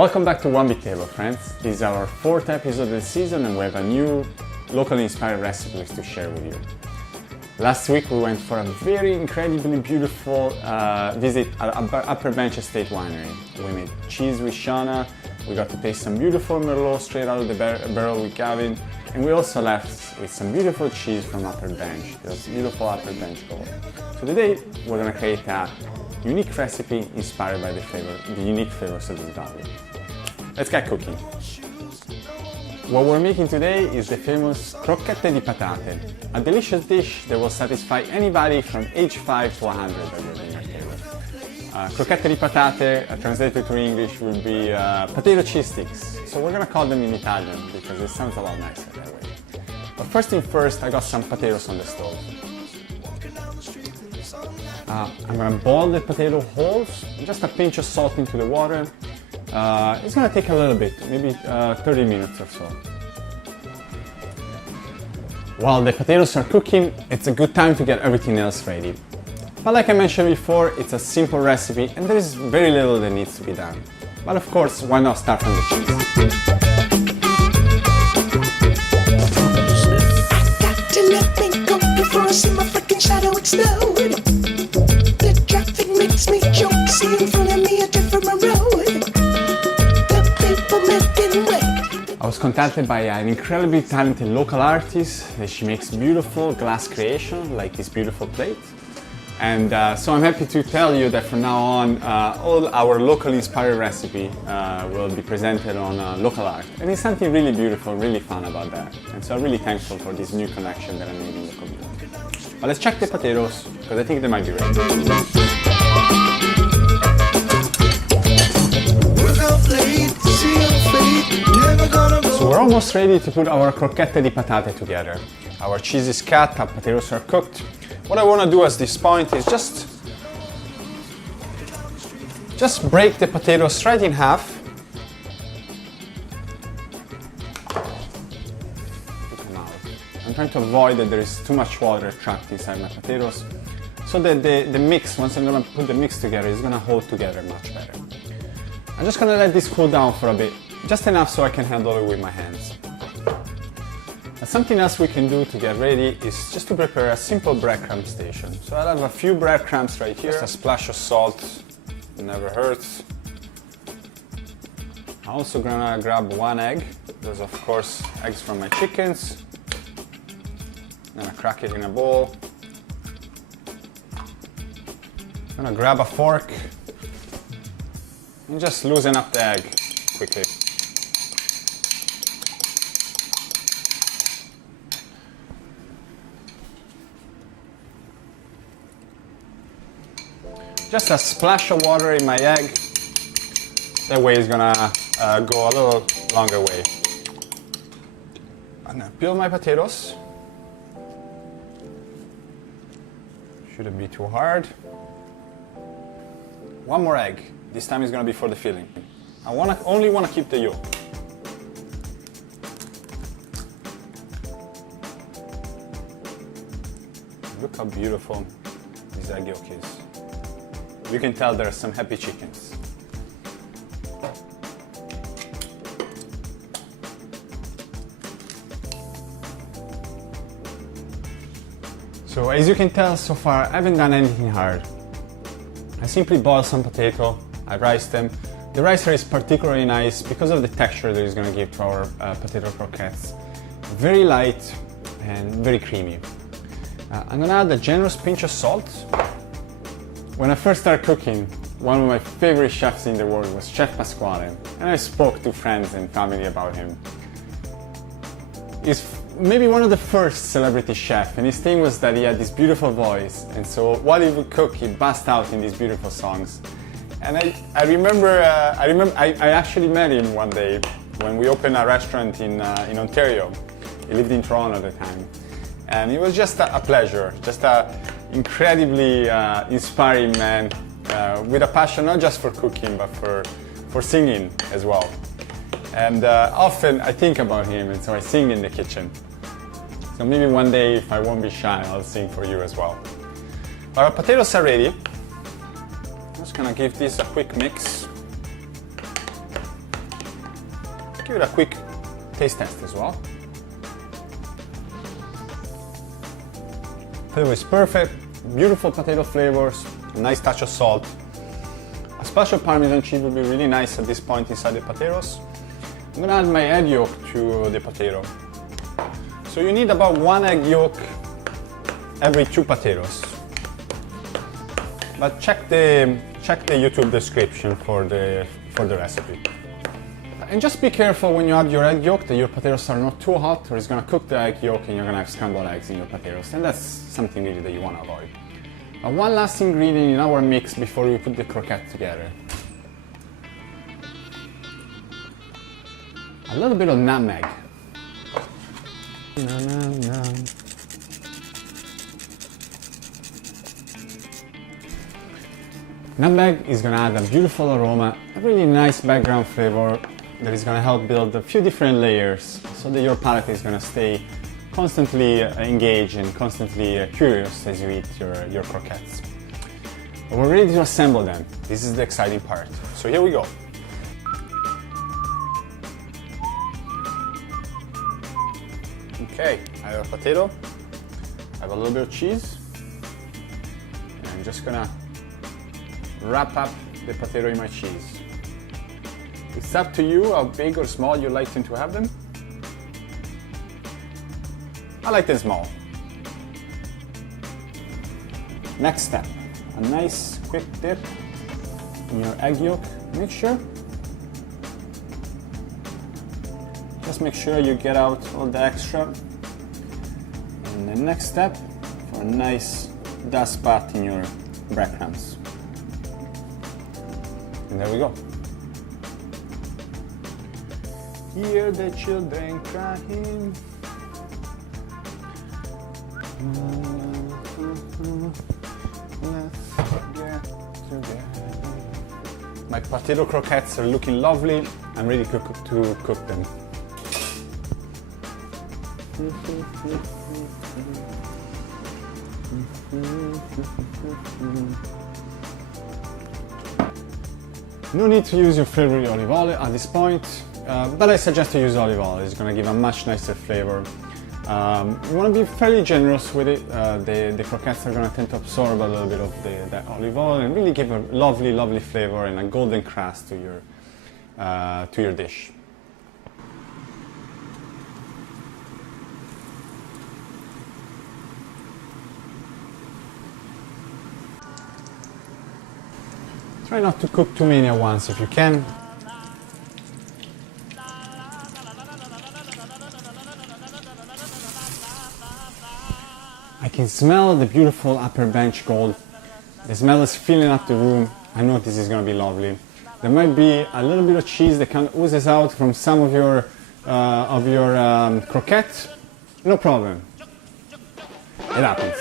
Welcome back to One Big Table, friends. This is our 4th episode of the season and we have a new locally inspired recipe to share with you. Last week we went for a very incredibly beautiful visit at Upper Bench Estate Winery. We made cheese with Shauna, we got to taste some beautiful Merlot straight out of the barrel with Gavin, and we also left with some beautiful cheese from Upper Bench, this beautiful Upper Bench gold. So today we're going to create a unique recipe inspired by the unique flavors of this valley. Let's get cooking. What we're making today is the famous Crocchette di Patate, a delicious dish that will satisfy anybody from age 5 to 100 at your dinner table. Crocchette di Patate, translated to English, would be potato cheese sticks. So we're going to call them in Italian because it sounds a lot nicer that way. But first thing first, I got some potatoes on the stove. I'm going to boil the potato whole, just a pinch of salt into the water. It's going to take a little bit, maybe 30 minutes or so. While the potatoes are cooking, it's a good time to get everything else ready. But like I mentioned before, it's a simple recipe and there is very little that needs to be done. But of course, why not start from the cheese? I was contacted by an incredibly talented local artist that she makes beautiful glass creation like this beautiful plate. And so I'm happy to tell you that from now on all our locally inspired recipe will be presented on local art. And it's something really beautiful, really fun about that. And so I'm really thankful for this new connection that I made in the community. But let's check the potatoes because I think they might be ready. So we're almost ready to put our Crocchette di Patate together. Our cheese is cut, our potatoes are cooked. What I want to do at this point is just break the potatoes right in half. I'm trying to avoid that there is too much water trapped inside my potatoes, so that the mix, once I'm going to put the mix together, is going to hold together much better. I'm just going to let this cool down for a bit, just enough so I can handle it with my hands. And something else we can do to get ready is just to prepare a simple breadcrumb station. So I'll have a few breadcrumbs right here, just a splash of salt, it never hurts. I'm also going to grab 1 egg, those of course eggs from my chickens. I'm going to crack it in a bowl. I'm going to grab a fork and just loosen up the egg quickly. Just a splash of water in my egg. That way it's gonna go a little longer way. I'm gonna peel my potatoes. Shouldn't be too hard. 1 more egg. This time it's going to be for the filling. I only want to keep the yolk. Look how beautiful this egg yolk is. You can tell there are some happy chickens. So as you can tell so far, I haven't done anything hard. I simply boil some potato, I rice them. The ricer is particularly nice because of the texture that it's going to give to our potato croquettes. Very light and very creamy. I'm going to add a generous pinch of salt. When I first started cooking, one of my favorite chefs in the world was Chef Pasquale, and I spoke to friends and family about him. He's maybe one of the first celebrity chefs, and his thing was that he had this beautiful voice, and so while he would cook, he'd bust out in these beautiful songs. And I remember I actually met him one day when we opened a restaurant in Ontario. He lived in Toronto at the time, and it was just a pleasure, just an incredibly inspiring man with a passion not just for cooking but for singing as well. And often I think about him, and so I sing in the kitchen. So maybe one day, if I won't be shy, I'll sing for you as well. Our potatoes are ready. I'm just gonna give this a quick mix. give it a quick taste test as well. Flavor is perfect, beautiful potato flavors, a nice touch of salt. A splash of Parmesan cheese would be really nice at this point inside the potatoes. I'm gonna add my egg yolk to the potato. So you need about 1 egg yolk every 2 potatoes. But check the YouTube description for the recipe. And just be careful when you add your egg yolk that your potatoes are not too hot, or it's gonna cook the egg yolk and you're gonna have scrambled eggs in your potatoes, and that's something really that you wanna avoid. One last ingredient in our mix before we put the croquette together. A little bit of nutmeg. Nutmeg is going to add a beautiful aroma, a really nice background flavor that is going to help build a few different layers so that your palate is going to stay constantly engaged and constantly curious as you eat your croquettes. We're ready to assemble them. This is the exciting part. So here we go. Okay, I have a potato, I have a little bit of cheese, and I'm just gonna wrap up the potato in my cheese. It's up to you how big or small you like them to have them. I like them small. Next step, a nice quick dip in your egg yolk mixture. Just make sure you get out all the extra. And the next step, for a nice dust spot in your breadcrumbs. And there we go. Hear the children crying. Let's get together. My potato croquettes are looking lovely. I'm ready to cook them. No need to use your favorite olive oil at this point, but I suggest to use olive oil. It's going to give a much nicer flavor. You want to be fairly generous with it. The croquettes are going to tend to absorb a little bit of the olive oil and really give a lovely, lovely flavor and a golden crust to your dish. Try not to cook too many at once if you can. I can smell the beautiful upper bench gold. The smell is filling up the room. I know this is going to be lovely. There might be a little bit of cheese that kind of oozes out from some of your croquette. No problem. It happens.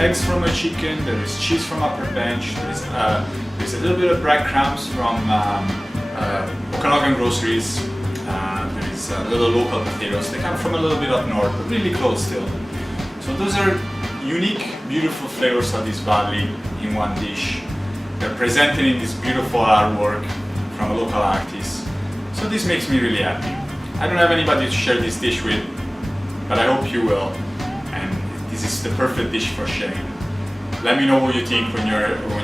Eggs from a chicken, there is cheese from upper bench, there's a little bit of breadcrumbs from Okanagan groceries, there is a little local potatoes. They come from a little bit up north, but really close still. So those are unique, beautiful flavors of this valley in one dish. They're presented in this beautiful artwork from a local artist. So this makes me really happy. I don't have anybody to share this dish with, but I hope you will. And this is the perfect dish for sharing. Let me know what you think when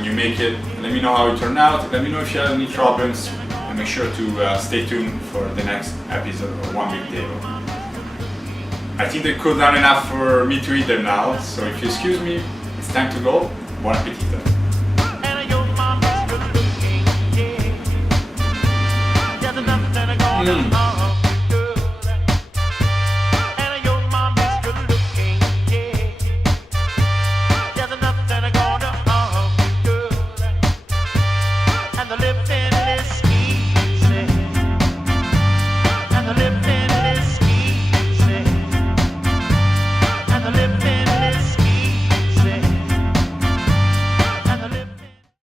you make it. Let me know how it turned out. Let me know if you have any problems. And make sure to stay tuned for the next episode of One Big Table. I think they cooled down enough for me to eat them now. So if you excuse me, it's time to go. Buon appetito. Mm.